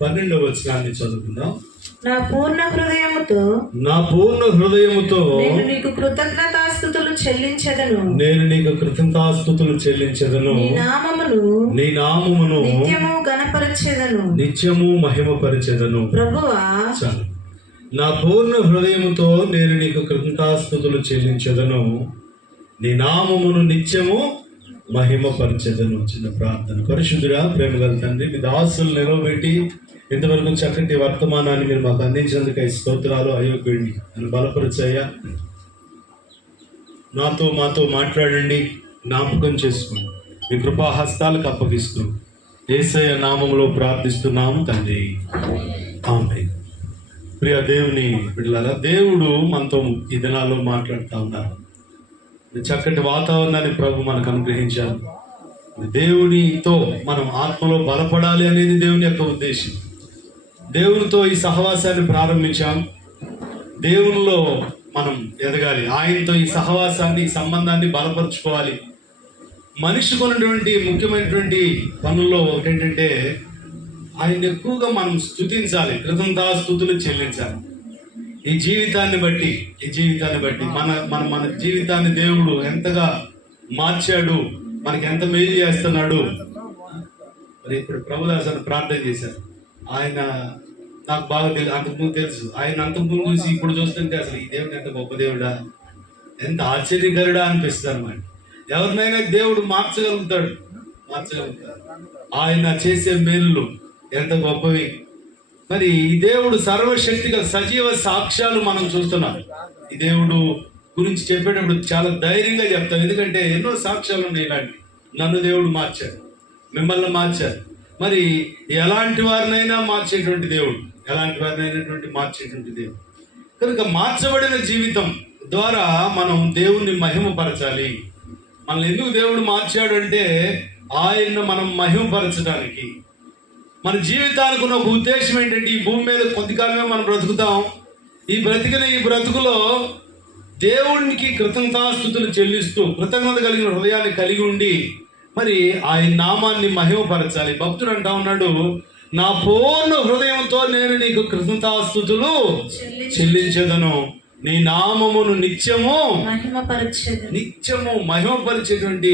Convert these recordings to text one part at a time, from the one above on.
12వ వచనాన్ని చదువుకుందాం. నా పూర్ణ హృదయముతో నేను నీకు కృతజ్ఞతాస్తుతులు చెల్లించెదను. నీ నామమును నిత్యము మహిమపరచెదను. ప్రభువా, నా పూర్ణ హృదయముతో నేను నీకు కృతజ్ఞతాస్తుతులు చెల్లించెదను, నీ నామమును నిత్యము మహిమపరచెదను. చిన్న ప్రార్థన. పరిశుద్ధుడా, ప్రేమగల తండ్రి, మీ దాసులు నిలవబెట్టి ఇంతవరకు చక్కటి వర్తమానాన్ని మీరు మాకు అందించినందుకు స్తోత్రాలు. అయోగ్యుడిని నన్ను బలపరచయ్యా, మాతో మాట్లాడండి, జ్ఞాపకం చేసుకోండి. మీ కృపాహస్తాలకు అప్పగిస్తూ యేసయ్య నామములో ప్రార్థిస్తున్నాము తండ్రి, ఆమేన్. ప్రియ దేవుని బిడ్డలారా, దేవుడు మనతో ఈ దినాల్లో మాట్లాడుతూ ఉన్నారు. చక్కటి వాతావరణాన్ని ప్రభు మనకు అనుగ్రహించారు. దేవునితో మనం ఆత్మలో బలపడాలి అనేది దేవుని యొక్క ఉద్దేశం. దేవునితో ఈ సహవాసాన్ని ప్రారంభించాం. దేవునిలో మనం ఎదగాలి. ఆయనతో ఈ సహవాసాన్ని, ఈ సంబంధాన్ని బలపరుచుకోవాలి. మనిషికి ఉన్నటువంటి ముఖ్యమైనటువంటి పనుల్లో ఒకటి ఏంటంటే, ఆయన ఎక్కువగా మనం స్తుతించాలి, కృతజ్ఞతాస్తుతులు చెల్లించాలి. ఈ జీవితాన్ని బట్టి మన జీవితాన్ని దేవుడు ఎంతగా మార్చాడు, మనకి ఎంత మేలు చేస్తున్నాడు. మరి ఇప్పుడు ప్రభుదాసను ప్రార్థన చేశారు. ఆయన నాకు బాగా అంతకుముందు తెలుసు. ఆయన అంతకుముందు చూసి ఇప్పుడు చూస్తుంటే అసలు ఈ దేవుడు ఎంత గొప్ప దేవుడా, ఎంత ఆశ్చర్యకరుడా అనిపిస్తుంది అన్నమాట. ఎవరినైనా దేవుడు మార్చగలుగుతాడు. ఆయన చేసే మేలు ఎంత గొప్పవి. మరి ఈ దేవుడు సర్వశక్తిగా సజీవ సాక్ష్యాలు మనం చూస్తున్నాం. ఈ దేవుడు గురించి చెప్పేటప్పుడు చాలా ధైర్యంగా చెప్తాం. ఎందుకంటే ఎన్నో సాక్ష్యాలు ఉన్నాయి ఇలాంటి. నన్ను దేవుడు మార్చాడు, మిమ్మల్ని మార్చారు. మరి ఎలాంటి వారినైనా మార్చేటువంటి దేవుడు, మార్చేటువంటి దేవుడు. కనుక మార్చబడిన జీవితం ద్వారా మనం దేవుణ్ణి మహిమపరచాలి. మనల్ని ఎందుకు దేవుడు మార్చాడు అంటే, ఆయన్ను మనం మహిమపరచడానికి. మన జీవితానికి ఉన్న ఒక ఉద్దేశం ఏంటంటే, ఈ భూమి మీద కొద్దికాలమే మనం బ్రతుకుతాం. ఈ బ్రతుకులో దేవునికి కృతజ్ఞతాస్తుతులు చెల్లిస్తూ కృతజ్ఞత కలిగిన హృదయాన్ని కలిగి ఉండి మరి ఆయన నామాన్ని మహిమపరచాలి. భక్తుడు అంటా ఉన్నాడు, నా పూర్ణ హృదయంతో నేను నీకు కృతజ్ఞతాస్తుతులు చెల్లించెదను, నీ నామమును నిత్యము మహిమపరిచేటువంటి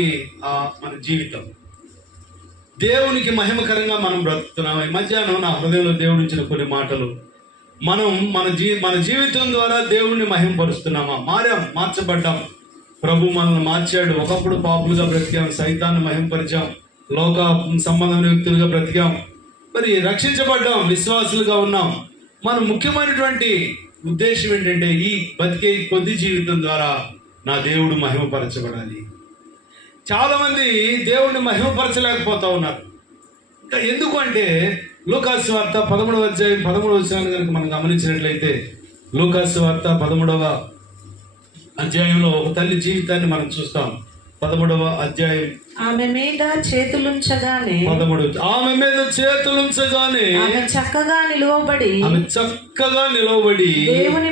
మన జీవితం. దేవునికి మహిమకరంగా మనం బ్రతుకుతున్నాం. ఈ మధ్యాహ్నం నా హృదయంలో దేవుడు ఇచ్చిన కొన్ని మాటలు. మనం మన జీవితం ద్వారా దేవుణ్ణి మహిమపరుస్తున్నామా? మార్చబడ్డాం. ప్రభు మనల్ని మార్చాడు. ఒకప్పుడు పాపులుగా బ్రతికాం, సైతాన్ని మహిమపరిచాం, లోక సంబంధమైన వ్యక్తులుగా బ్రతికాం. మరి రక్షించబడ్డాం, విశ్వాసులుగా ఉన్నాం. మన ముఖ్యమైనటువంటి ఉద్దేశం ఏంటంటే, ఈ బతికే కొద్ది జీవితం ద్వారా నా దేవుడు మహిమపరచబడాలి. చాలా మంది దేవుణ్ణి మహిమపరచలేకపోతా ఉన్నారు. ఇంకా ఎందుకు అంటే, లూకాసు వార్త 13వ అధ్యాయం 13వ వచనాన్ని కనుక మనం గమనించినట్లయితే, లూకాసు వార్త 13వ అధ్యాయంలో ఒక తల్లి జీవితాన్ని మనం చూస్తాం. 13వ అధ్యాయం ఆమె మీద చేతులుంచగానే ఆమె చక్కగా నిలువబడి దేవుని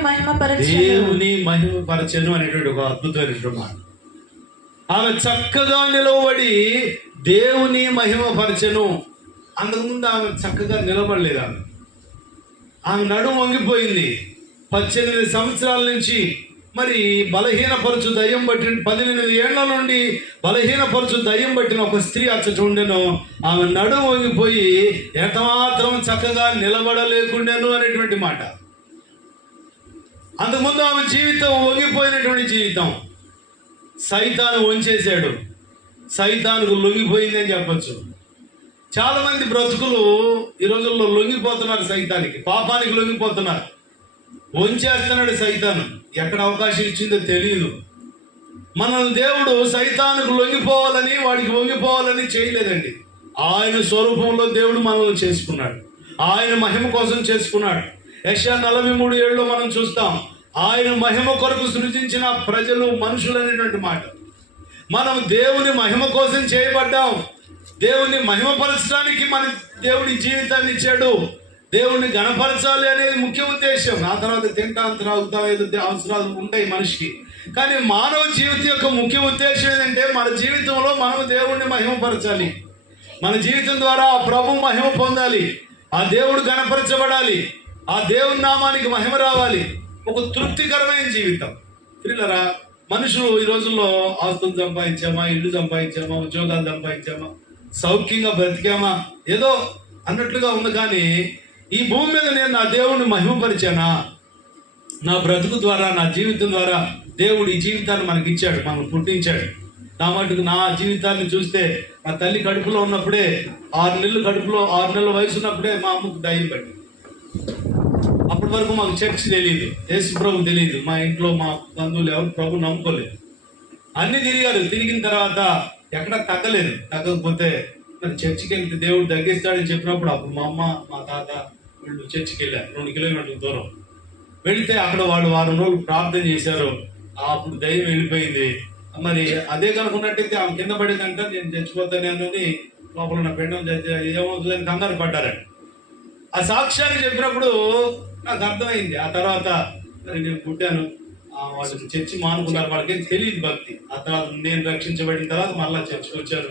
మహిమపరచెను అనేటువంటి ఒక అద్భుతమైనటువంటి మాట. ఆమె చక్కగా నిలవబడి దేవుని మహిమపరచెను. అంతకుముందు ఆమె చక్కగా నిలబడలేదు. ఆమె నడుము వంగిపోయింది. 18 సంవత్సరాల నుంచి మరి బలహీనపరచు దయ్యం పట్టిన 18 ఏళ్ల నుండి బలహీనపరచు దయ్యం పట్టిన ఒక స్త్రీ అచ్చట ఉండెను. ఆమె నడుము వంగిపోయి ఎంతమాత్రం చక్కగా నిలబడలేకుండాను అనేటువంటి మాట. అంతకుముందు ఆమె జీవితం వంగిపోయినటువంటి జీవితం. సైతాను వంచేశాడు, సైతానుకు లొంగిపోయింది అని చెప్పచ్చు. చాలా మంది బ్రతుకులు ఈ రోజుల్లో లొంగిపోతున్నారు, సైతానికి, పాపానికి లొంగిపోతున్నారు. వంచేస్తున్నాడు సైతాను. ఎక్కడ అవకాశం ఇచ్చిందో తెలియదు. మనల్ని దేవుడు సైతానుకు లొంగిపోవాలని, వాడికి వంగిపోవాలని చేయలేదండి. ఆయన స్వరూపంలో దేవుడు మనల్ని చేసుకున్నాడు. ఆయన మహిమ కోసం చేసుకున్నాడు. యెషయా 43:7 మనం చూస్తాం, ఆయన మహిమ కొరకు సృజించిన ప్రజలు, మనుషులు అనేటువంటి మాట. మనం దేవుని మహిమ కోసం చేయబడ్డాం. దేవుని మహిమపరచడానికి మన దేవుడి జీవితాన్ని ఇచ్చాడు. దేవుణ్ణి గణపరచాలి అనేది ముఖ్య ఉద్దేశం. ఆ తర్వాత తింటాం, త్రాగుతాం, ఏదో అవసరాలు ఉంటాయి మనిషికి. కానీ మానవ జీవితం యొక్క ముఖ్య ఉద్దేశం ఏంటంటే, మన జీవితంలో మనం దేవుణ్ణి మహిమపరచాలి. మన జీవితం ద్వారా ప్రభు మహిమ పొందాలి. ఆ దేవుడు గణపరచబడాలి, ఆ దేవుని నామానికి మహిమ రావాలి. ఒక తృప్తికరమైన జీవితం. పిల్లరా, మనుషులు ఈ రోజుల్లో ఆస్తులు సంపాదించామా, ఇల్లు సంపాదించామా, ఉద్యోగాలు సంపాదించామా, సౌఖ్యంగా బ్రతికామా ఏదో అన్నట్లుగా ఉంది. కానీ ఈ భూమి మీద నేను నా దేవుడిని మహిమపరిచానా? నా బ్రతుకు ద్వారా, నా జీవితం ద్వారా దేవుడు ఈ జీవితాన్ని మనకి ఇచ్చాడు, మనం పుట్టించాడు. నా మటుకు నా జీవితాన్ని చూస్తే, నా తల్లి కడుపులో ఉన్నప్పుడే 6 నెలల వయసు ఉన్నప్పుడే మా అమ్మకు దయ్యం పట్టింది. అప్పటి వరకు మాకు చర్చ్ తెలియదు, యేసు ప్రభు తెలియదు. మా ఇంట్లో మా బంధువులు ఎవరు ప్రభు నమ్ముకోలేదు. అన్ని తిరిగారు. తిరిగిన తర్వాత ఎక్కడ తగ్గకపోతే మరి చర్చికి వెళ్తే దేవుడు తగ్గిస్తాడని చెప్పినప్పుడు అప్పుడు మా అమ్మ, మా తాత వీళ్ళు చర్చికి వెళ్ళారు. 2 కిలోమీటర్ల దూరం వెళితే అక్కడ వాళ్ళు 4 రోజులు ప్రార్థన చేశారు. అప్పుడు దయ్యం వెళ్ళిపోయింది. మరి అదే కనుకున్నట్టయితే ఆమె కింద పడిందంట, నేను చచ్చిపోతానే అన్నది లోపల ఉన్న పెండం ఏమవుతుందని కంగారు పడ్డారండి. ఆ సాక్ష్యాన్ని చెప్పినప్పుడు నాకు అర్థమైంది. ఆ తర్వాత మరి నేను పుట్టాను, వాళ్ళు చర్చి మానుకున్నారు, వాళ్ళకి తెలియదు భక్తి. ఆ తర్వాత నేను రక్షించబడిన తర్వాత మళ్ళా చర్చికి వచ్చారు,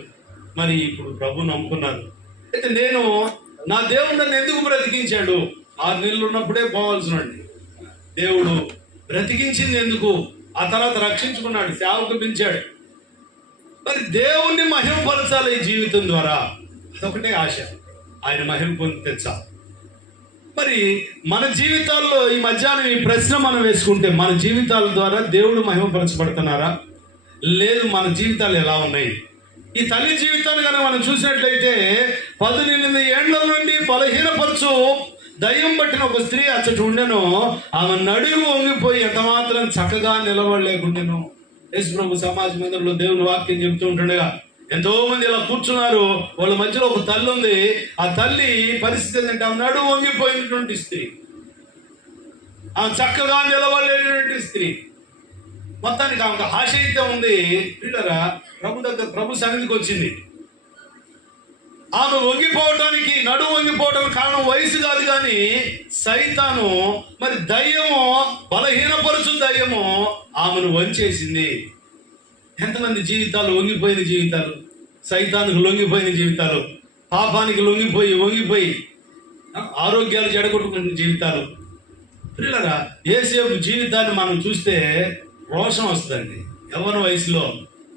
మరి ఇప్పుడు ప్రభు నమ్ముకున్నారు. అయితే నేను నా దేవుడు నన్ను ఎందుకు బ్రతికించాడు? 6 నెలలు ఉన్నప్పుడే పోవాల్సినండి దేవుడు బ్రతికించింది ఎందుకు? ఆ తర్వాత రక్షించుకున్నాడు, సేవకు పిలిచాడు. మరి దేవుణ్ణి మహిమపరచాలి ఈ జీవితం ద్వారా, అదొకటే ఆశ. ఆయన మహిమ పొందితే చాలు. మరి మన జీవితాల్లో ఈ మధ్యాహ్నం ఈ ప్రశ్న మనం వేసుకుంటే, మన జీవితాల ద్వారా దేవుడు మహిమపరచబడుతున్నారా? లేదు, మన జీవితాలు ఎలా ఉన్నాయి? ఈ తల్లి జీవితాన్ని కనుక మనం చూసినట్లయితే 18 ఏళ్ల నుండి బలహీనపరచు దయ్యం పట్టిన ఒక స్త్రీ అచ్చటి ఉండెను. ఆమె నడుము వంగిపోయి ఎంత మాత్రం చక్కగా నిలబడలేకుండాను. యేసు ప్రభు సమాజ మందిరంలో దేవుని వాక్యం చెబుతూ ఉంటుండగా ఎంతో మంది ఇలా కూర్చున్నారు. వాళ్ళ మధ్యలో ఒక తల్లి ఉంది. ఆ తల్లి పరిస్థితి ఏంటంటే, ఆమె నడుము వంగిపోయినటువంటి స్త్రీ, ఆమె చక్కగా నిలబడలేనటువంటి స్త్రీ. మొత్తానికి ఆమెకు ఆశ అయితే ఉంది. పిల్లరా, ప్రభు సన్నిధికి వచ్చింది. ఆమె వంగిపోవటానికి, నడుము వంగిపోవడానికి కారణం వయసు కాదు, కానీ సైతాను, మరి దయ్యము, బలహీనపరుచు దయ్యము ఆమెను వంచేసింది. ఎంతమంది జీవితాలు వంగిపోయిన జీవితాలు, సైతానికి లొంగిపోయిన జీవితాలు, పాపానికి వంగిపోయి ఆరోగ్యాలు చెడగొట్టుకున్న జీవితాలు. పిల్లరా, యేసేపు జీవితాన్ని మనం చూస్తే రోషం వస్తుందండి యవ్వన వయసులో.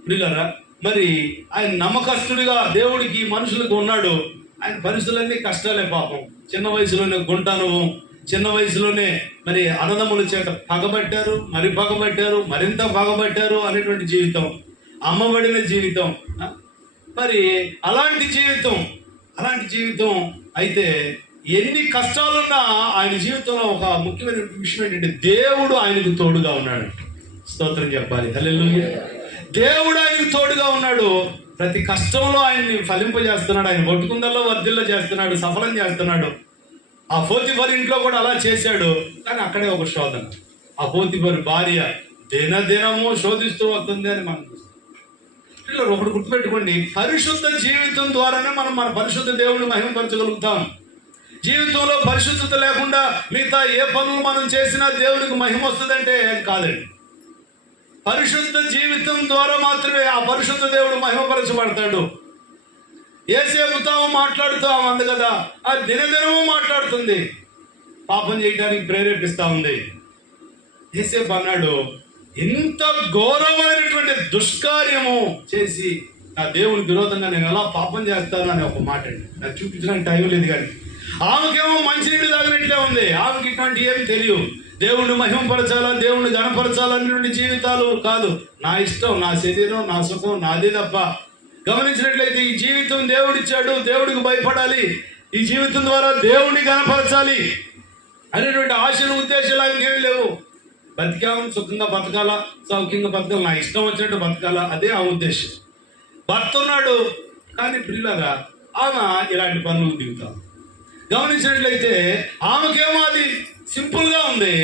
పిల్లరా, మరి ఆయన నమ్మకస్తుడిగా దేవుడికి మనుషులకు ఉన్నాడు. ఆయన పరిస్థితులన్నీ కష్టాలే పాపం. చిన్న వయసులోనే గుంటానుభవం, చిన్న వయసులోనే మరి అన్నదమ్ముల చేత పగబట్టారు, మరింత పగబట్టారు అనేటువంటి జీవితం, అమ్మబడిన జీవితం. మరి అలాంటి జీవితం అయితే ఎన్ని కష్టాలున్నా ఆయన జీవితంలో ఒక ముఖ్యమైన విషయం ఏంటంటే, దేవుడు ఆయనకు తోడుగా ఉన్నాడు. స్తోత్రం చెప్పాలి, హల్లెలూయా. దేవుడు ఆయనకు తోడుగా ఉన్నాడు. ప్రతి కష్టంలో ఆయన్ని ఫలింపజేస్తున్నాడు, ఆయన పట్టుకుందల్లో వర్ధిల్ల చేస్తున్నాడు, సఫలం చేస్తున్నాడు. ఆ పోతిఫర్ ఇంట్లో కూడా అలా చేశాడు. కానీ అక్కడే ఒక శోధన. ఆ పోతిఫర్ భార్య దినదినము శోధిస్తూ వస్తుంది అని మనం చూస్తాం. పిల్లలు, ఒకటి గుర్తుపెట్టుకోండి, పరిశుద్ధ జీవితం ద్వారానే మనం మన పరిశుద్ధ దేవుడిని మహిమపరచగలుగుతాం. జీవితంలో పరిశుద్ధత లేకుండా మిగతా ఏ పనులు మనం చేసినా దేవుడికి మహిమ వస్తుందంటే కాదండి. పరిశుద్ధ జీవితం ద్వారా మాత్రమే ఆ పరిశుద్ధ దేవుడు మహిమపరచబడతాడు. యేసేపు తాము మాట్లాడుతాము అంది కదా, ఆ దినదినము మాట్లాడుతుంది, పాపం చేయడానికి ప్రేరేపిస్తా ఉంది. యేసేపు అన్నాడు, ఇంత ఘోరమైనటువంటి దుష్కార్యము చేసి నా దేవునికి విరోధంగా నేను ఎలా పాపం చేస్తాను అని ఒక మాట అండి. నాకు చూపించడానికి టైం లేదు. కానీ ఆమెకేమో మంచినీళ్ళు తాగినట్లే ఉంది. ఆమెకి ఇటువంటి ఏమి తెలియదు. దేవుణ్ణి మహిమపరచాలా, దేవుణ్ణి గణపరచాలనేటువంటి జీవితాలు కాదు. నా ఇష్టం, నా శరీరం, నా సుఖం నాదే తప్ప. గమనించినట్లయితే ఈ జీవితం దేవుడిచ్చాడు, దేవుడికి భయపడాలి, ఈ జీవితం ద్వారా దేవుణ్ణి గణపరచాలి అనేటువంటి ఆశలు, ఉద్దేశాలు ఇంకేమీ లేవు. బతికాము, సుఖంగా బతకాలా, సౌఖ్యంగా బతకాలి, నా ఇష్టం వచ్చినట్టు బతకాలా, అదే ఆ ఉద్దేశం. భర్త ఉన్నాడు, కానీ పిల్లగా ఆమె ఇలాంటి పనులు దిగుతాం. గమనించినట్లయితే ఆమెకేమో అది సింపుల్గా ఉంది,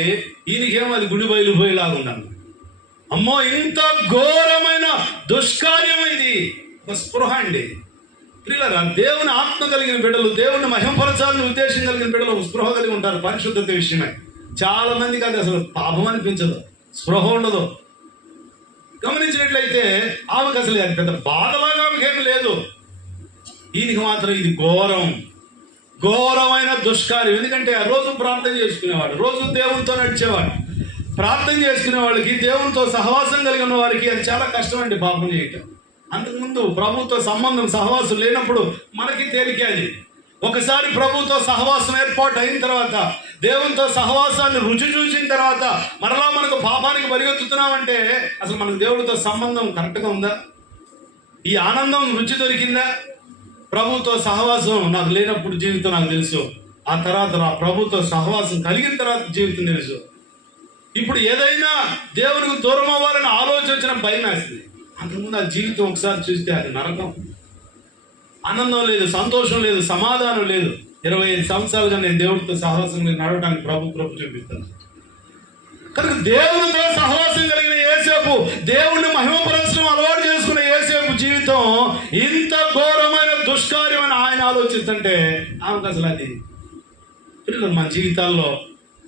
ఈయనకేమో అది గుడి బయలుపోయేలాగా ఉన్నాను. అమ్మో, ఇంత ఘోరమైన దుష్కార్యం ఇది. ఒక స్పృహ అండి. పిల్లరా, దేవుని ఆత్మ కలిగిన బిడ్డలు, దేవుని మహిమపరచాలని ఉద్దేశం కలిగిన బిడ్డలు స్పృహ కలిగి ఉంటారు పరిశుద్ధత విషయమై. చాలా మందికి అది అసలు పాపం అనిపించదు, స్పృహ ఉండదు. గమనించినట్లయితే ఆమెకు అసలు అది పెద్ద బాధలాగా ఆమెకేమి లేదు. ఈయనకి మాత్రం ఇది ఘోరం. ఘోరమైన దుష్కార్యం. ఎందుకంటే రోజు ప్రార్థన చేసుకునేవాడు, రోజు దేవునితో నడిచేవాడు. ప్రార్థన చేసుకునే వాళ్ళకి, దేవునితో సహవాసం కలిగి ఉన్న వారికి అది చాలా కష్టం అండి పాపం చేయటం. అంతకుముందు ప్రభుతో సంబంధం, సహవాసం లేనప్పుడు మనకి తేలికే అది. ఒకసారి ప్రభుతో సహవాసం ఏర్పాటు అయిన తర్వాత, దేవునితో సహవాసాన్ని రుచి చూసిన తర్వాత మరలా మనకు పాపానికి పరిగెత్తుతున్నామంటే అసలు మనకు దేవుడితో సంబంధం కరెక్ట్గా ఉందా? ఈ ఆనందం రుచి దొరికిందా? ప్రభుతో సహవాసం నాకు లేనప్పుడు జీవితం నాకు తెలుసు, ఆ తర్వాత నా ప్రభుతో సహవాసం కలిగిన తర్వాత జీవితం తెలుసు. ఇప్పుడు ఏదైనా దేవునికి దూరం అవ్వాలని ఆలోచన వచ్చిన భయం వేస్తుంది. అంతకుముందు ఆ జీవితం ఒకసారి చూస్తే అది నరకం. ఆనందం లేదు, సంతోషం లేదు, సమాధానం లేదు. 25 సంవత్సరాలుగా నేను దేవుడితో సహవాసం నడవడానికి ప్రభు చూపిస్తాను. కనుక దేవునితో సహవాసం కలిగిన యేసేపు, దేవుణ్ణి మహిమపరచడం అలవాటు చేసుకున్న యేసేపు జీవితం ఇంత ఘోరమైన దుష్కార్యం అని ఆయన ఆలోచిస్తుంటే ఆమెకు అసలు అది మన జీవితాల్లో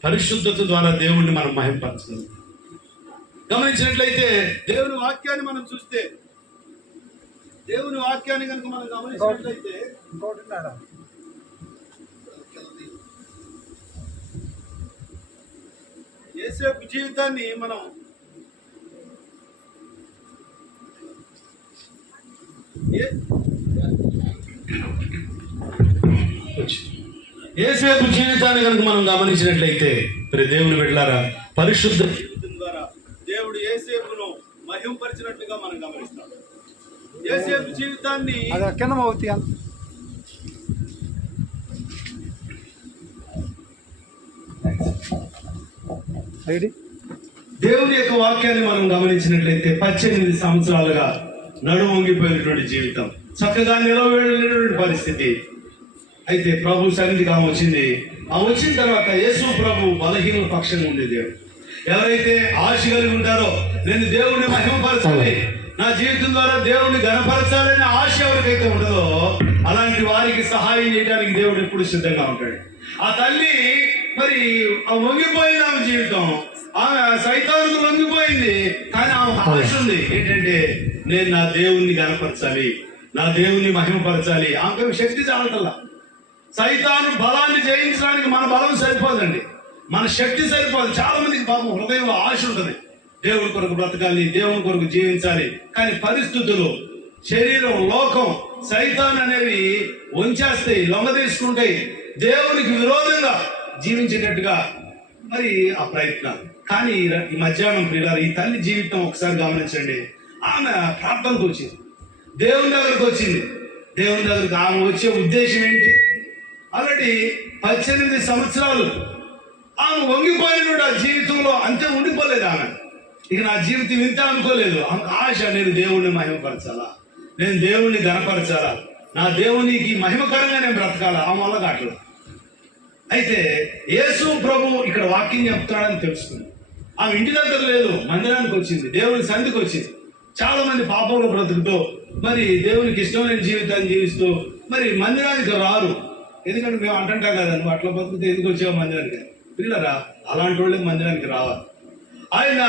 పరిశుద్ధత ద్వారా దేవుణ్ణి మనం మహిమపరచాలి. గమనించినట్లయితే దేవుని వాక్యాన్ని మనం చూస్తే, దేవుని వాక్యాన్ని కనుక మనం గమనించినట్లయితే యేసేపు జీవితాన్ని మనం యేసేపు జీవితాన్ని కనుక మనం గమనించినట్లయితే మరి దేవుని బిడ్డలారా, పరిశుద్ధ జీవితం ద్వారా దేవుడు యేసేపును మహిమపరిచినట్లుగా మనం గమనిస్తాం. యేసేపు జీవితాన్ని దేవుని యొక్క వాక్యాన్ని మనం గమనించినట్లయితే 18 సంవత్సరాలుగా నడుము వంగిపోయినటువంటి జీవితం, చక్కగా నిలవలేనటువంటి పరిస్థితి. అయితే ప్రభు సన్నిధికి ఆమె వచ్చింది. ఆ వచ్చిన తర్వాత యేసు ప్రభు బలహీన పక్షంగా ఉండే దేవుడు. ఎవరైతే ఆశ కలిగి ఉంటారో, నేను దేవుణ్ణి మహిమపరచాలి, నా జీవితం ద్వారా దేవుణ్ణి ఘనపరచాలనే ఆశ ఎవరికైతే ఉంటుందో అలాంటి వారికి సహాయం చేయడానికి దేవుడు ఎప్పుడు సిద్ధంగా ఉంటాడు. ఆ తల్లి మరి వంగిపోయింది ఆమె జీవితం, ఆమె సైతానికి లొంగిపోయింది. కానీ ఆమె ఆశ ఉంది ఏంటంటే, నేను నా దేవుణ్ణి ఘనపరచాలి, నా దేవుణ్ణి మహిమపరచాలి. ఆమెకు శక్తి చాలటల్లా. సైతాను బలాన్ని జయించడానికి మన బలం సరిపోదండి, మన శక్తి సరిపోదు. చాలా మందికి పాపం హృదయంలో ఆశ ఉంటుంది, దేవుని కొరకు బ్రతకాలి, దేవుని కొరకు జీవించాలి. కానీ పరిస్థితులు, శరీరం, లోకం, సైతాన్ అనేవి వంచేస్తాయి, లొంగ తీసుకుంటాయి, దేవునికి విరోధంగా జీవించేటట్టుగా మరి ఆ ప్రయత్నాలు. కానీ ఈ మధ్యాహ్నం ప్రియులారా, ఈ తల్లి జీవితం ఒకసారి గమనించండి. ఆమె ప్రార్థనకు వచ్చింది, దేవుని దగ్గరకు వచ్చింది. దేవుని దగ్గరకు ఆమె వచ్చే ఉద్దేశం ఏంటి? ఆల్రెడీ 18 సంవత్సరాలు ఆమె వంగిపోయిన ఆ జీవితంలో అంతే ఉండిపోలేదు. ఆమె ఇక నా జీవితం ఇంత అనుకోలేదు. ఆశ, నేను దేవుణ్ణి మహిమపరచాలా, నేను దేవుణ్ణి ఘనపరచాలా, నా దేవునికి మహిమకరంగా నేను బ్రతకాలా. ఆమె వల్ల కావట్లేదు. అయితే యేసు ప్రభు ఇక్కడ వాక్యం చెప్తాడని తెలుసుకుంది. ఆమె ఇంటి దగ్గర లేదు, మందిరానికి వచ్చింది, దేవుని సన్నిధికి వచ్చింది. చాలా మంది పాపంలో బ్రతుకుతూ మరి దేవునికి ఇష్టమైన జీవితాన్ని జీవిస్తూ మరి మందిరానికి రారు. ఎందుకంటే మేము అంటుంటాం కదా, నువ్వు అట్లా బతుకుతే ఎందుకు వచ్చావు మందిరానికి? పిల్లరా, అలాంటి వాళ్ళకి మందిరానికి రావాలి. ఆయన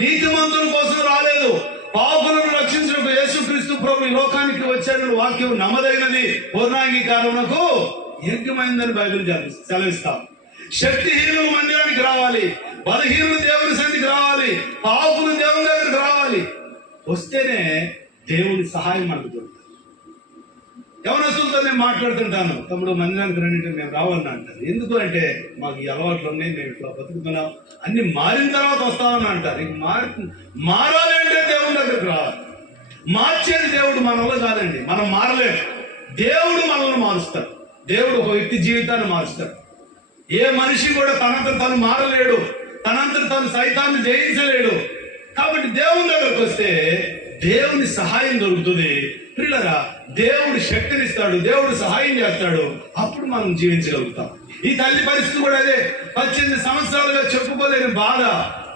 నీతిమంతుల కోసం రాలేదు, పాపులను రక్షించిన యేసుక్రీస్తు ప్రభు ఈ లోకానికి వచ్చాడని వాక్యం నమ్మదగినది, పూర్ణాంగీకారమునకు యోగ్యమైందని బైబిల్ సెలవిస్తాం. శక్తిహీనులు మందిరానికి రావాలి, బలహీనులు దేవుని సన్నిధికి రావాలి, పాపులు దేవుని దగ్గరికి రావాలి. వస్తేనే దేవుని సహాయం మనకు దొరుకుతుంది. యవనస్తులతో నేను మాట్లాడుతుంటాను, తమ్ముడు మందిరానికి రండి, మేము రావాలని అంటారు. ఎందుకు అంటే, మాకు ఈ అలవాట్లు ఉన్నాయి, మేము ఇట్లా బతుకుతున్నాం, అన్ని మారిన తర్వాత వస్తామని అంటారు. ఇంక మారాలి అంటే దేవుని దగ్గరికి రావాలి. మార్చేది దేవుడు మన వల్ల కాదండి, మనం మారలేము. దేవుడు మనల్ని మారుస్తాడు. దేవుడు ఒక వ్యక్తి జీవితాన్ని మారుస్తాడు. ఏ మనిషి కూడా తనంతట తను మారలేడు, తనంతట తను సైతాన్ని జయించలేడు. కాబట్టి దేవుని దగ్గరకు వస్తే దేవుని సహాయం దొరుకుతుంది. ప్రియులారా, దేవుడు శక్తినిస్తాడు, దేవుడు సహాయం చేస్తాడు, అప్పుడు మనం జీవించగలుగుతాం. ఈ తల్లి పరిస్థితి కూడా అదే. 18 సంవత్సరాలుగా చెప్పుకోలేని బాధ,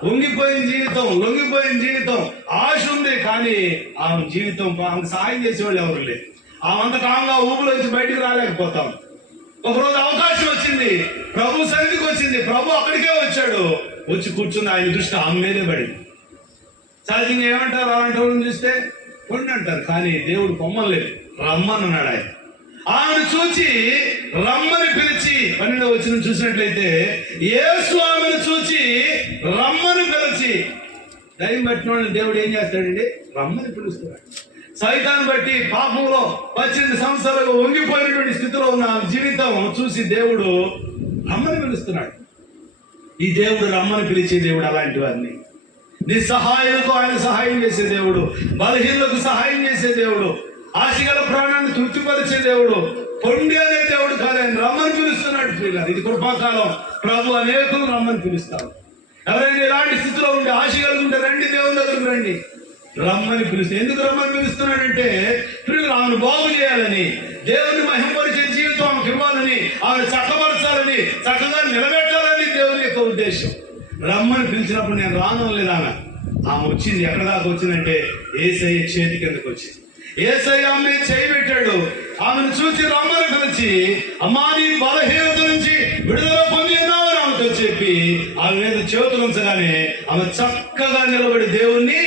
వంగిపోయిన జీవితం, లొంగిపోయిన జీవితం, ఆశ ఉంది. కానీ ఆమె జీవితం, ఆమెకు సహాయం చేసేవాళ్ళు ఎవరు లేదు. ఆమె కాంగా ఊపులోంచి బయటికి రాలేకపోతాం. ఒకరోజు అవకాశం వచ్చింది, ప్రభు సన్నిధికి వచ్చింది, ప్రభు అక్కడికే వచ్చాడు. వచ్చి కూర్చుంది, ఆయన దృష్టి ఆమె మీదే పడింది. సహజంగా ఏమంటారు అలాంటి వాళ్ళని చూస్తే? కొన్ని అంటారు. కానీ దేవుడు పొమ్మలేదు, రమ్మన్నాడు. ఆయన ఆమెను చూచి రమ్మని పిలిచి 12వ వచనం చూసినట్లయితే యేసు ఆమెను చూచి రమ్మని పిలిచి, దైవం పట్టిన వాళ్ళని దేవుడు ఏం చేస్తాడండి? రమ్మని పిలుస్తున్నాడు. సైతాన్ని బట్టి పాపంలో 18 సంవత్సరాలుగా వంగిపోయినటువంటి స్థితిలో ఉన్న జీవితం చూసి దేవుడు రమ్మని పిలుస్తున్నాడు. ఈ దేవుడు రమ్మని పిలిచే దేవుడు అలాంటి వారిని. నిస్సహాయులకు ఆయన సహాయం చేసే దేవుడు, బలహీనులకు సహాయం చేసే దేవుడు, ఆశగల ప్రాణాన్ని తృప్తిపరిచే దేవుడు, పొండి అనే దేవుడు కాదు, ఆయన రమ్మని పిలుస్తున్నాడు. ప్రియులారా, ఇది కృపాకాలం. ప్రభు అనేకులు రమ్మని పిలుస్తారు. ఎవరైనా ఇలాంటి స్థితిలో ఉండి ఆశ కలిగి ఉంటే రండి, దేవుని దగ్గరకు రండి. రమ్మని పిలుస్తాడు. ఎందుకు రమ్మని పిలుస్తున్నాడంటే ప్రియులు ఆమెను బాగు చేయాలని, దేవుని మహిమపరిచే జీవితం ఆమెకు ఇవ్వాలని, ఆమెను చక్కపరచాలని, చక్కగా నిలబెట్టాలని దేవుని యొక్క ఉద్దేశం. రమ్మని పిలిచినప్పుడు నేను రాను లేదా ఆమె వచ్చింది. ఎక్కడ దాకా వచ్చిందంటే యేసయ్య చేతి కిందకు వచ్చింది. యేసయ్య ఆమె చేయి పెట్టాడు. ఆమెను చూసి రమ్మని పిలిచి, అమ్మా నీ బలహీనత నుంచి విడుదల పొంది ఉన్నావని ఆమెతో చెప్పి ఆమె మీద చేతులు ఉంచగానే ఆమె చక్కగా నిలబడి దేవుణ్ణి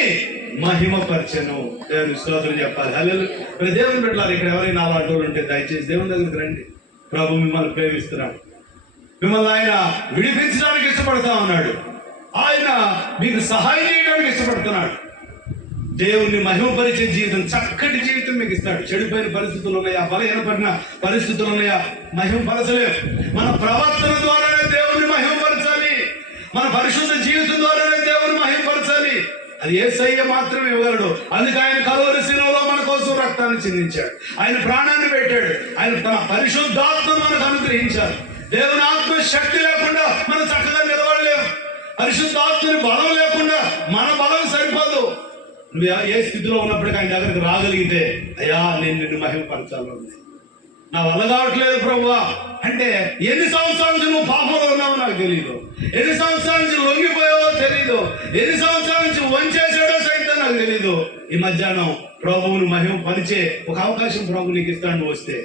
మహిమపరచను. దేవుని స్తోత్రం చెప్పాలి. హల్లెలూయా. దేవుని పెట్టాలి. ఇక్కడ ఎవరైనా అలాంటి వాళ్ళు ఉంటే దయచేసి దేవుని దగ్గరికి రండి. ప్రభు మిమ్మల్ని ప్రేమిస్తున్నాడు. మిమ్మల్ని ఆయన విడిపించడానికి ఇష్టపడతా ఉన్నాడు. ఆయన మీకు సహాయం చేయడానికి ఇష్టపడుతున్నాడు. దేవుణ్ణి మహిమపరిచే జీవితం, చక్కటి జీవితం మీకు ఇస్తాడు. చెడిపోయిన పరిస్థితులు ఉన్నాయా, బలహీనపడిన పరిస్థితులు ఉన్నాయా, మహిమపరచలేవు. మన ప్రవర్తన ద్వారానే దేవుణ్ణి మహిమపరచాలి. మన పరిశుద్ధ జీవితం ద్వారానే దేవుణ్ణి మహిమపరచాలి. అది యేసయ్య మాత్రమే ఇవ్వగలడు. అందుకే ఆయన కలువరి శిలువలో మన కోసం రక్తాన్ని చిందించాడు. ఆయన ప్రాణాన్ని పెట్టాడు. ఆయన తన పరిశుద్ధాత్మను మనకు అనుగ్రహించాడు. దేవుని ఆత్మ శక్తి లేకుండా మనం చక్కగా నిలబడలేము. పరిశుద్ధాత్మని బలం లేకుండా మన బలం సరిపోదు. నువ్వు ఏ స్థితిలో ఉన్నప్పటికీ ఆయన దగ్గరికి రాగలిగితే, అయ్యా నేను నిన్ను మహిమపరచాలని, నా వల్ల కావట్లేదు ప్రభువా అంటే, ఎన్ని సంవత్సరాల నుంచి నువ్వు పాపంలో ఉన్నావో నాకు తెలియదు, ఎన్ని సంవత్సరాల నుంచి లొంగిపోయావో తెలియదు, ఎన్ని సంవత్సరాల నుంచి వంచేసాడో సైతం నాకు తెలీదు. ఈ మధ్యాహ్నం ప్రభువును మహిమ పరిచే ఒక అవకాశం ప్రభు నీకు ఇస్తాడు. నువ్వు వస్తే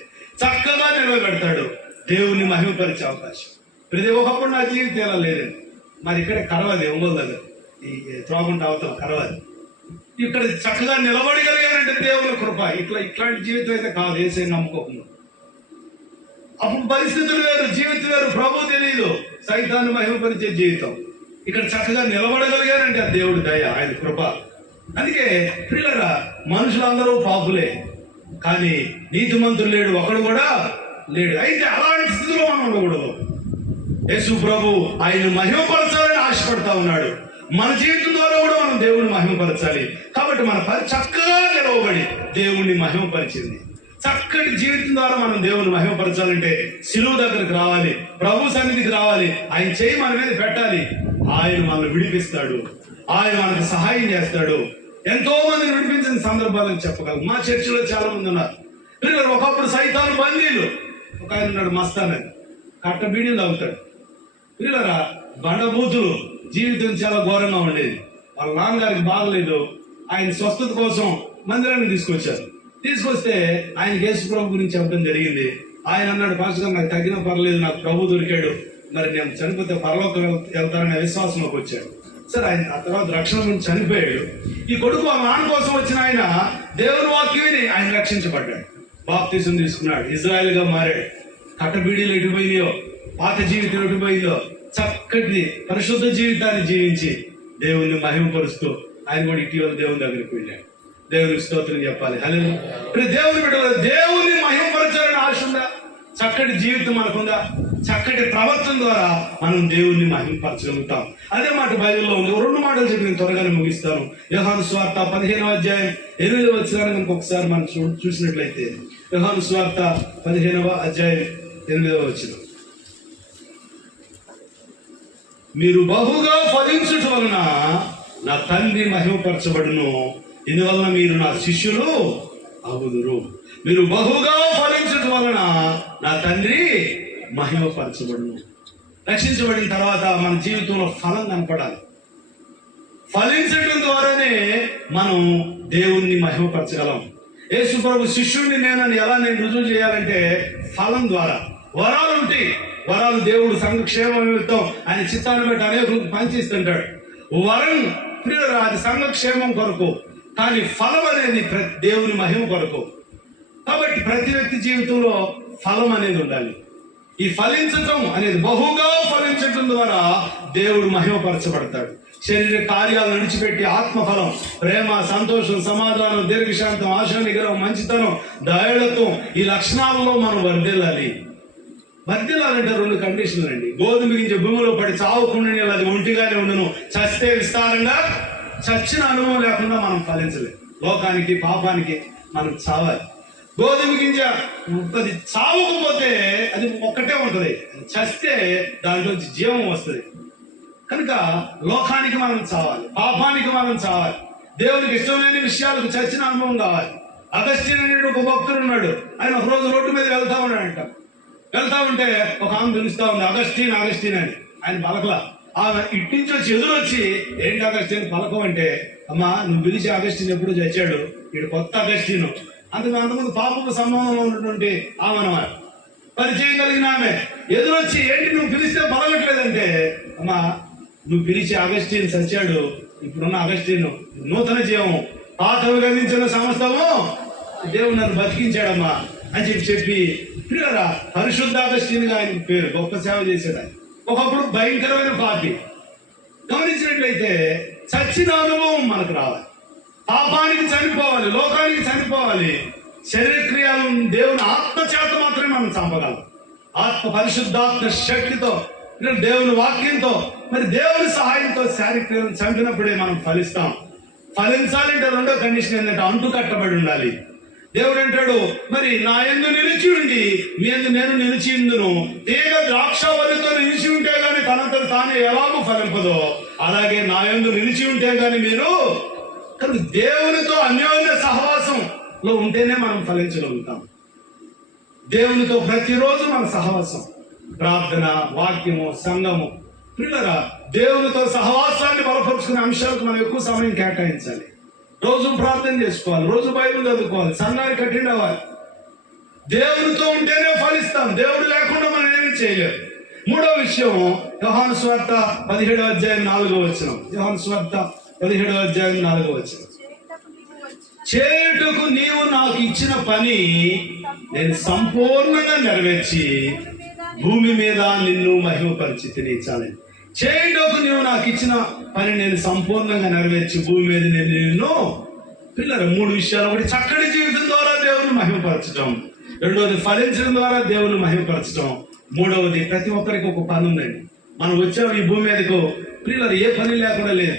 చక్కగా నిలబెడతాడు. దేవుని మహిమపరిచే అవకాశం. ప్రతి ఒకప్పుడు నా జీవితం ఎలా లేదండి. మరి ఇక్కడ కరవది, ఒంగోలు దగ్గర ఈ త్రోగుంట అవతల కరవది. ఇక్కడ చక్కగా నిలబడగలిగానంటే దేవుని కృప. ఇట్లాంటి జీవితం అయితే కాదు, ఏసై నమ్ముకోకుండా. అప్పుడు పరిస్థితులు వేరు, జీవితం వేరు, ప్రభు తెలియదు. సైతాన్ని మహిమపరిచే జీవితం. ఇక్కడ చక్కగా నిలబడగలిగానంటే ఆ దేవుడి దయ, ఆయన కృప. అందుకే ప్రియులారా, మనుషులందరూ పాపులే, కానీ నీతిమంతులు లేడు, ఒకడు కూడా లేడు. అయితే అలాంటి స్థితిలో మనం ఉండకూడదు. యేసు ప్రభు ఆయన మహిమపరచాలని ఆశపడతా ఉన్నాడు. మన జీవితం ద్వారా కూడా మనం దేవుని మహిమపరచాలి. కాబట్టి మన చక్కగా నిలవబడి దేవుణ్ణి మహిమపరిచింది. చక్కటి జీవితం ద్వారా మనం దేవుని మహిమపరచాలంటే సిలువ దగ్గరికి రావాలి, ప్రభు సన్నిధికి రావాలి, ఆయన చేయి మన మీద పెట్టాలి. ఆయన మనల్ని విడిపిస్తాడు, ఆయన మనకు సహాయం చేస్తాడు. ఎంతో మందిని విడిపించిన సందర్భాలను చెప్పగలం. మా చర్చిలో చాలా మంది ఉన్నారు. ఒకప్పుడు సైతాను బందీలు. ఒక ఆయన ఉన్నాడు మస్తానని, కట్ట బీడీలు తాగుతాడు. పిల్లరా, బండబూతులు, జీవితం చాలా ఘోరంగా ఉండేది. వాళ్ళ నాన్నగారికి బాగలేదు. ఆయన స్వస్థత కోసం మందిరాన్ని తీసుకొస్తే ఆయన యేసు ప్రభు గురించి చెప్పడం జరిగింది. ఆయన అన్నాడు, పాస్టర్ గారు నాకు తగ్గినా పర్లేదు, నాకు ప్రభు దొరికాడు, మరి నేను చనిపోతే పరలోకం వెళ్తాననే విశ్వాసంలోకి వచ్చాడు. సరే, ఆయన ఆ తర్వాత రక్షణ గురించి చనిపోయాడు. ఈ కొడుకు ఆ నాన్న కోసం వచ్చిన ఆయన దేవుని వాక్యని ఆయన రక్షించబడ్డాడు, బాప్తిసం తీసుకున్నాడు, ఇజ్రాయెల్ గా మారాడు. కట్టబీడీలు ఎటుపోయినాయో, పాత జీవితం ఎటుపోయిందో, చక్కటి పరిశుద్ధ జీవితాన్ని జీవించి దేవుణ్ణి మహిమపరుస్తూ ఆయన కూడా ఇటీవల దేవుని దగ్గరికి వెళ్ళాడు. దేవునికి స్తోత్రం చెప్పాలి. హల్లెలూయా. దేవుని బిడ్డలు, దేవుని మహిమపరచాలని ఆశ ఉందా? చక్కటి జీవితం మనకుందా? చక్కటి ప్రవర్తన ద్వారా మనం దేవుణ్ణి మహిమపరచగలుగుతాం. అదే మాట బైబిల్లో ఉంది. 2 మాటలు చెప్పి నేను త్వరగానే ముగిస్తాను. యోహాను సువార్త 15వ అధ్యాయం 8వ వచనాన్ని కనుక ఒకసారి మనం చూసినట్లయితే, యోహాను సువార్త 15వ అధ్యాయం 8వ వచనం, మీరు బహుగా ఫలించుట వలన నా తండ్రి మహిమపరచబడును, ఇందువలన మీరు నా శిష్యులు అగుదురు. మీరు బహుగా ఫలించుట వలన నా తండ్రి మహిమపరచబడును. రక్షించబడిన తర్వాత మన జీవితంలో ఫలం కనపడాలి. ఫలించడం ద్వారానే మనం దేవుణ్ణి మహిమపరచగలం. యేసు ప్రభు శిష్యుడిని నేను రుజువు చేయాలంటే ఫలం ద్వారా. వరాలు ఉంటాయి. వరాలు దేవుడు సంఘక్షేమం నిమిత్తం ఆయన చిత్తాన్ని బట్టి అనేకులకు పంచిస్తుంటాడు. వరం ప్రియులారా, అది సంఘక్షేమం కొరకు, కానీ ఫలం అనేది దేవుని మహిమ కొరకు. కాబట్టి ప్రతి వ్యక్తి జీవితంలో ఫలం అనేది ఉండాలి. ఈ ఫలించటం అనేది బహుగా ఫలించటం ద్వారా దేవుడు మహిమపరచబడతాడు. శరీర కార్యాలను విడిచిపెట్టి ఆత్మఫలం, ప్రేమ, సంతోషం, సమాధానం, దీర్ఘశాంతం, ఆశా నిగ్రహం, మంచితనం, దయాళత్వం, ఈ లక్షణాలలో మనం వర్ధిల్లాలి. వర్ధిల్లాలంటే 2 కండిషన్లు అండి. గోధుమ గింజ భూమిలో పడి చావకుండా అది ఒంటిగానే ఉండను, చస్తే విస్తారంగా, చచ్చిన అనుభవం లేకుండా మనం ఫలించలేం. లోకానికి, పాపానికి మనం చావాలి. గోధుమ గింజ అది చావకపోతే అది ఒక్కటే ఉంటుంది, చస్తే దాంట్లో జీవం వస్తుంది. కనుక లోకానికి మనం చావాలి, పాపానికి మనం చావాలి, దేవునికి ఇష్టం లేని విషయాలకు చచ్చిన అనుభవం కావాలి. అగస్టిన్ అనే ఒక భక్తుడు ఉన్నాడు. ఆయన ఒక రోజు రోడ్డు మీద వెళ్తా ఉన్నాడంట. వెళ్తా ఉంటే ఒక ఆమె పిలుస్తా ఉంది, అగస్టిన్ అగస్టిన్ అని. ఆయన పలకలా. ఆమె ఇట్టించి వచ్చి ఎదురొచ్చి, ఏంటి అగస్టిన్ పలకం అంటే, అమ్మా నువ్వు పిలిచి అగస్టిన్ ఎప్పుడు చచ్చాడు, వీడు కొత్త అగస్టిన్. అంతకుముందు పాపకు సంబంధంలో ఉన్నటువంటి ఆమె అన్నమాట, పరిచయం కలిగిన ఆమె ఎదురొచ్చి, ఏంటి నువ్వు పిలిస్తే పలకట్లేదంటే, అమ్మా నువ్వు పిలిచి అగస్టిన్ చచ్చాడు, ఇప్పుడున్న అగస్టిన్ నూతన జీవం, పాతవి గతించిన సమస్తము దేవుడు నన్ను బతికించాడమ్మా అని చెప్పి ప్రియులారా, పరిశుద్ధ అగస్టిన్ గా ఆయన పేరు, గొప్ప సేవ చేశాడు ఆయన. ఒకప్పుడు భయంకరమైన పాపి. గమనించినట్లయితే చచ్చిన అనుభవం మనకు రావాలి, పాపానికి చనిపోవాలి, లోకానికి చనిపోవాలి. శరీర క్రియలు దేవుని ఆత్మ చేత మాత్రమే మనం చంపగలం. ఆత్మ, పరిశుద్ధాత్మ శక్తితో, దేవుని వాక్యంతో, మరి దేవుని సహాయంతో శారీరక్రియలను చంపినప్పుడే మనం ఫలిస్తాం. ఫలించాలంటే 2వ కండిషన్ ఏంటంటే అంటు కట్టబడి ఉండాలి. దేవుడు అంటాడు, మరి నా యందు నిలిచి ఉండి మీ యందు నేను నిలిచి ఉందును. తీగ ద్రాక్షవల్లితో నిలిచి ఉంటే గాని తనంతట తానే ఎలాగూ ఫలింపదో, అలాగే నా యందు నిలిచి ఉంటే గాని మీరు. కానీ దేవునితో అన్యోన్య సహవాసంలో ఉంటేనే మనం ఫలించగలుగుతాం. దేవునితో ప్రతిరోజు మన సహవాసం, ప్రార్థన, వాక్యము, సంఘము. పిల్లరా, దేవునితో సహవాసాన్ని బలపరుచుకునే అంశాలకు మనం ఎక్కువ సమయం కేటాయించాలి. రోజు ప్రార్థన చేసుకోవాలి, రోజు బైబిల్ చదువుకోవాలి, సంఘానికి అటెండ్ అవ్వాలి. దేవునితో ఉంటేనే ఫలిస్తాం, దేవుడు లేకుండా మనం ఏమీ చేయలేము. 3వ విషయం, యోహాను సువార్త 17వ అధ్యాయం 4వ వచనం. యోహాను సువార్త 17వ అధ్యాయం 4వ వచనం. చేయుటకు నీవు నాకు ఇచ్చిన పని నేను సంపూర్ణంగా నెరవేర్చి భూమి మీద నిన్ను మహిమపరిచి తినిచాలని. చేయుటకు నీవు నాకు ఇచ్చిన పని నేను సంపూర్ణంగా నెరవేర్చి భూమి మీద నేను నిన్ను. పిల్లలు 3 విషయాలు. ఒకటి, చక్కటి జీవితం ద్వారా దేవుని మహిమపరచడం. 2వది, ఫలించడం ద్వారా దేవుని మహిమపరచడం. 3వది, ప్రతి ఒక్కరికి ఒక పని ఉందండి. మనం వచ్చాము ఈ భూమి మీదకు, పిల్లలు ఏ పని లేకుండా లేదు.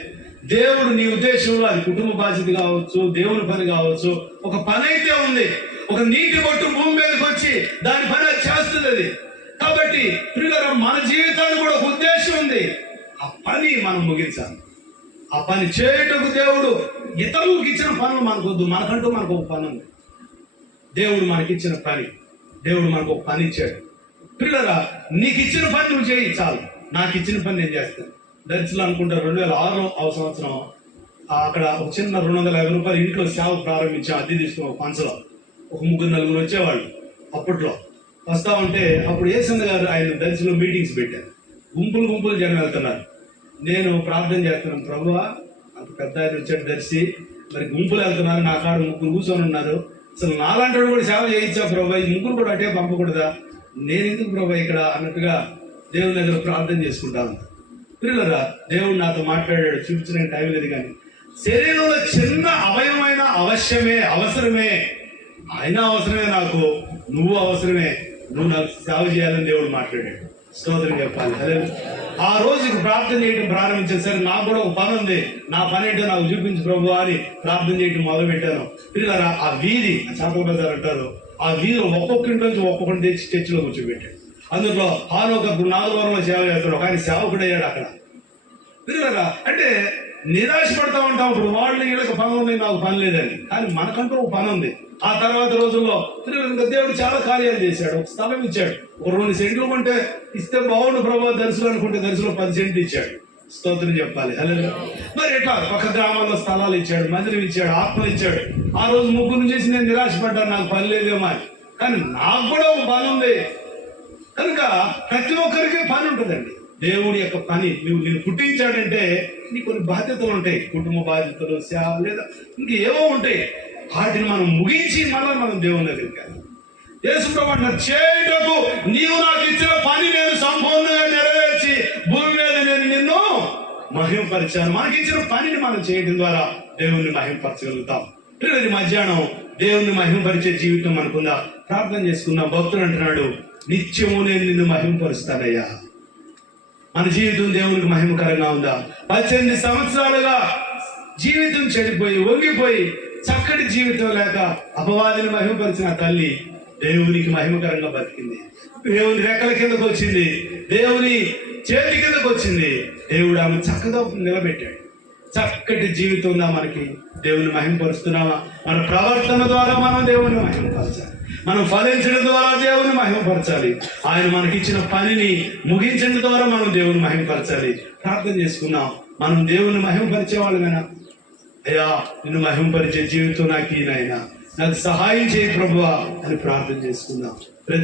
దేవుడు నీ ఉద్దేశంలో, అది కుటుంబ బాధ్యత కావచ్చు, దేవుని పని కావచ్చు, ఒక పని అయితే ఉంది. ఒక నీటి బొట్టు భూమి మీదకి వచ్చి దాని పని అది చేస్తుంది అది. కాబట్టి పిల్లలు, మన జీవితానికి కూడా ఒక ఉద్దేశం ఉంది. ఆ పని మనం ముగించాలి. ఆ పని చేయటకు దేవుడు ఇతరులకు ఇచ్చిన పనులు మనకొద్దు, మనకంటూ మనకు ఒక పని ఉంది. దేవుడు మనకిచ్చిన పని, దేవుడు మనకు ఒక పని ఇచ్చాడు. పిల్లరా, నీకు ఇచ్చిన పని నువ్వు చేయి చాలు. నాకు ఇచ్చిన పని నేను చేస్తాను. దర్శలు అనుకుంటా 2006వ సంవత్సరం అక్కడ ఒక చిన్న 250 రూపాయలు ఇంట్లో సేవ ప్రారంభించాం. అద్దె తీసుకున్నాం. ఒక పంచలో ఒక 3-4 వచ్చేవాళ్ళు. అప్పట్లో వస్తా ఉంటే అప్పుడు ఏసన్న గారు ఆయన దర్శలో మీటింగ్స్ పెట్టారు. గుంపులు జనం వెళ్తున్నారు. నేను ప్రార్థన చేస్తున్నాను, ప్రభువా అంత పెద్ద ఆయన వచ్చాడు దర్శి, మరి గుంపులు వెళ్తున్నారు, నా కాడ 3 కూర్చొని ఉన్నారు, అసలు నాలాంటి కూడా సేవ చేయించా ప్రభా, ఈ 3 కూడా అటే పంపకూడదా, నేను ఎందుకు ప్రభా ఇక్కడ అన్నట్టుగా దేవుని దగ్గర ప్రార్థన చేసుకుంటాను. పిల్లరా, దేవుడు నాతో మాట్లాడాడు, చూపించిన టైం లేదు. కానీ శరీరంలో చిన్న అవయవమైన అవసరమే, ఆయన అవసరమే, నాకు నువ్వు అవసరమే, నువ్వు నాకు సేవ చేయాలని దేవుడు మాట్లాడాడు. స్తోత్రం చెప్పాలి. అదే ఆ రోజుకి ప్రార్థన చేయడం ప్రారంభించాను. సరే, నాకు కూడా ఒక పని ఉంది, నా పని ఏంటో నాకు చూపించు ప్రభు అని ప్రార్థన చేయడం మొదలు పెట్టాను. పిల్లరా, ఆ వీధి, చేపల బజార్ అంటారు, ఆ వీధిలో ఒక్కొక్కటి నుంచి ఒక్కొక్కటి తెచ్చి చర్చిలో కూర్చోబెట్టాడు. అందులో హానోకప్పుడు 4 సేవ చేస్తాడు. ఒక ఆయన సేవకుడు అయ్యాడు అక్కడ. పిల్లరా, అంటే నిరాశ పడతా ఉంటాం. ఇప్పుడు వాళ్ళు వీళ్ళకి పని ఉంది, నాకు పని లేదని. కానీ మనకంటూ ఒక పని ఉంది. ఆ తర్వాత రోజుల్లో దేవుడు చాలా కార్యాలు చేశాడు. ఒక స్థలం ఇచ్చాడు. ఒక 2 సెంట్లు కొంటే ఇస్తే బాగుండు ప్రభావ దర్శనం అనుకుంటే దర్శనం 10 సెంట్లు ఇచ్చాడు. స్తోత్రం చెప్పాలి. హల్లెలూయా. మరి ఎట్లా పక్క గ్రామాల్లో స్థలాలు ఇచ్చాడు, మందిరం ఇచ్చాడు, ఆత్మలు ఇచ్చాడు. ఆ రోజు 3 చేసి నేను నిరాశపడ్డాను, నాకు పని లేదేమో అని. కానీ నాకు కూడా ఒక పని ఉంది. కనుక ప్రతి ఒక్కరికి పని ఉంటుందండి. దేవుడి యొక్క పని, నేను పుట్టించాడంటే నీకు కొన్ని బాధ్యతలు ఉంటాయి. కుటుంబ బాధ్యతలు, సేవ, లేదా ఇంకేవో ఉంటాయి. వాటిని మనం ముగించి మళ్ళీ మనం దేవుని దగ్గరికి వెళ్ళాలి. యేసుప్రభు అంటారు, చేయుటకు నీవు నాకు ఇచ్చిన పని నేను సంపూర్ణంగా నెరవేర్చి భూమి మీద నేను నిన్ను మహిమపరిచాను. మనకి ఇచ్చిన పనిని మనం చేయడం ద్వారా దేవుణ్ణి మహిమపరచగలుగుతాం. ఈ మధ్యాహ్నం దేవుణ్ణి మహిమపరిచే జీవితం మనకుందా? ప్రార్థన చేసుకుందాం. భక్తుడు అంటున్నాడు, నిత్యము నేను నిన్ను మహిమపరుస్తానయ్యా. మన జీవితం దేవునికి మహిమకరంగా ఉందా? 18 సంవత్సరాలుగా జీవితం చెడిపోయి వంగిపోయి చక్కటి జీవితం లేక అపవాదిని మహిమపరిచిన తల్లి దేవునికి మహిమకరంగా బతికింది. దేవుని రెక్కల కిందకు వచ్చింది, దేవుని చేతి కిందకు వచ్చింది. దేవుడు ఆమె చక్కగా నిలబెట్టాడు. చక్కటి జీవితం ఉందా మనకి? దేవుని మహిమపరుస్తున్నామా? మన ప్రవర్తన ద్వారా మనం దేవుని మహిమపరచాలి. మనం ఫలించడం ద్వారా దేవుని మహిమపరచాలి. ఆయన మనకిచ్చిన పనిని ముగించడం ద్వారా మనం దేవుని మహిమపరచాలి. ప్రార్థన చేసుకున్నాం. మనం దేవుని మహిమపరిచే వాళ్ళమైనా? అయ్యా, నిన్ను మహిమపరిచే జీవితం నాకు ఈయనైనా, నాకు సహాయం చేయి ప్రభువా అని ప్రార్థన చేసుకున్నాం.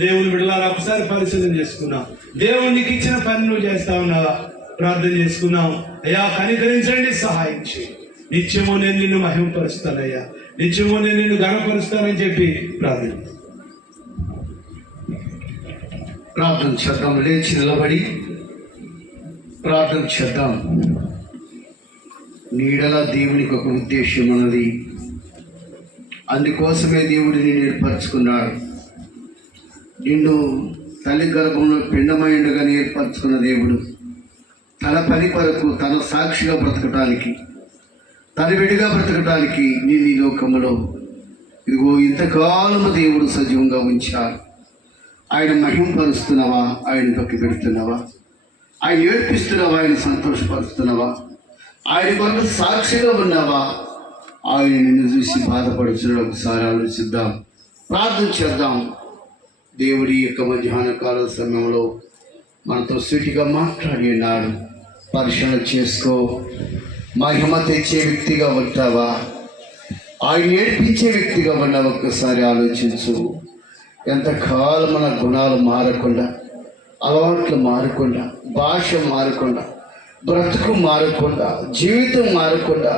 దేవుని బిడ్డలారా ఒకసారి పరిశీలన చేసుకున్నాం. దేవునికి ఇచ్చిన పని నువ్వు చేస్తా ఉన్నావా? ప్రార్థన చేసుకున్నాం. అయ్యా, కనికరించండి, సహాయం చేయి. నిత్యము నేను నిన్ను మహిమపరుస్తానయ్యా, నిత్యము నేను నిన్ను ఘనపరుస్తానని చెప్పి ప్రార్థన చేద్దాం. లేచి నిలబడి ప్రార్థన చేద్దాం. నీడల దేవునికి ఒక ఉద్దేశం ఉన్నది. అందుకోసమే దేవుడు నిన్ను ఏర్పరచుకున్నాడు. నిన్ను తల్లి గర్భంలో పిండమైండగా ఏర్పరచుకున్న దేవుడు తన పని కొరకు, తన సాక్షిగా బ్రతకటానికి, తన విడిగా బ్రతకటానికి నిన్ను ఈ లోకములో ఇదిగో ఇంతకాలము దేవుడు సజీవంగా ఉంచారు. ఆయన మహింపరుస్తున్నావా? ఆయన పక్క పెడుతున్నావా? ఆయన ఏడ్పిస్తున్నావా? ఆయన సంతోషపరుస్తున్నావా? ఆయన కొరకు సాక్షిగా ఉన్నావా? ఆయన నిన్ను చూసి బాధపడుతున్నాడు. ఒకసారి ఆలోచిద్దాం, ప్రార్థన చేద్దాం. దేవుడి యొక్క మధ్యాహ్న కాల సమయంలో మనతో సూటిగా మాట్లాడి ఉన్నాడు. పరిశీలన చేసుకో. మహిమ తెచ్చే వ్యక్తిగా ఉంటావా? ఆయన ఏడ్పించే వ్యక్తిగా ఉన్నావా? ఒక్కసారి ఆలోచించు. ఎంతకాలం మన గుణాలు మారకుండా, అలవాట్లు మారకుండా, భాష మారకుండా, బ్రతుకు మారకుండా, జీవితం మారకుండా,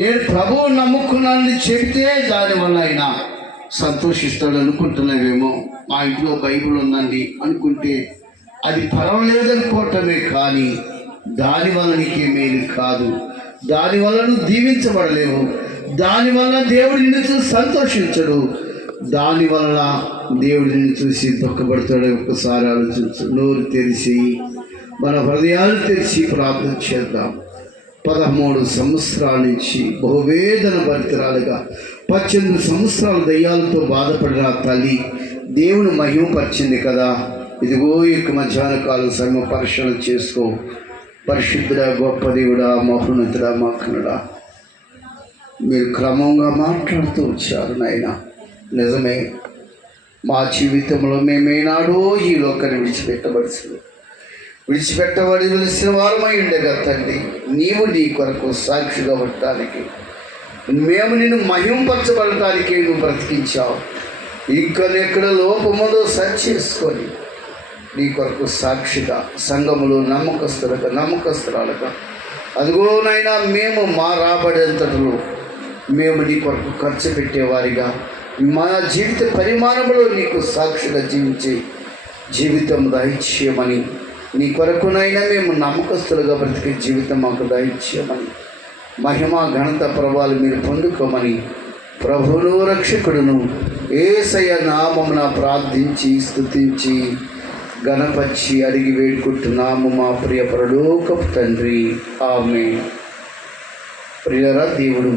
నేను ప్రభువు నమ్ముకున్నానని చెబితే దానివల్ల ఆయన సంతోషిస్తాడు అనుకుంటున్నావేమో. మా ఇంట్లో బైబిల్ ఉందండి అనుకుంటే అది పర్వాలేదనుకోవటమే, కానీ దానివల్ల నీకేమేమి కాదు. దానివల్ల నువ్వు దీవించబడలేవు. దానివల్ల దేవుడు నిన్ను చూసి సంతోషించడు. దానివల్ల దేవుడు నిన్ను చూసి దుఃఖపడతాడు. ఒక్కసారి ఆలోచించు. నోరు తెరిచి, మన హృదయాలు తెరిచి ప్రార్థన చేద్దాం. 13 సంవత్సరాల నుంచి బహువేదన భరితరాలుగా 18 సంవత్సరాల దయ్యాలతో బాధపడిన తల్లి దేవుని మహిమపరిచింది కదా. ఇదిగో ఇక మధ్యాహ్న కాలం సమయం పరిశీలన చేసుకో. పరిశుద్ధుడా, గొప్ప దేవుడా, మహోన్నతుడా, మహనీయుడా, మీరు క్రమంగా మాట్లాడుతూ వచ్చారు నాయన. నిజమే, మా జీవితంలో మేమేనాడో ఈ లోకాన్ని విడిచిపెట్టబడిన వారమై ఉండగా తండ్రి, నీవు నీ కొరకు సాక్షిగా ఉండటానికి, మేము నిన్ను మహింపరచబడటానికి నువ్వు బ్రతికించావు. ఇంకనెక్కడ లోపములో సరిచేసుకొని నీ కొరకు సాక్షిగా సంఘములో నమ్మకస్తురాలుగా అదిగో నాయనా, మేము మా రాబడేంతటిలో మేము నీ కొరకు ఖర్చు పెట్టేవారిగా, మా జీవిత పరిమాణంలో నీకు సాక్షిగా జీవించే జీవితం దయచేయమని, నీ కొరకునైనా మేము నమ్మకస్తులుగా బ్రతికే జీవితం మాకు దయచేయమని, మహిమ ఘనత ప్రభావాలు మీరు పొందుకోమని ప్రభువును రక్షకుడును యేసయ్య నామమున ప్రార్థించి స్తుతించి గణపరిచి అడిగి వేడుకుంటున్నాము మా ప్రియ పరలోకపు తండ్రి. ఆమేన్. ప్రియరా, దేవుడు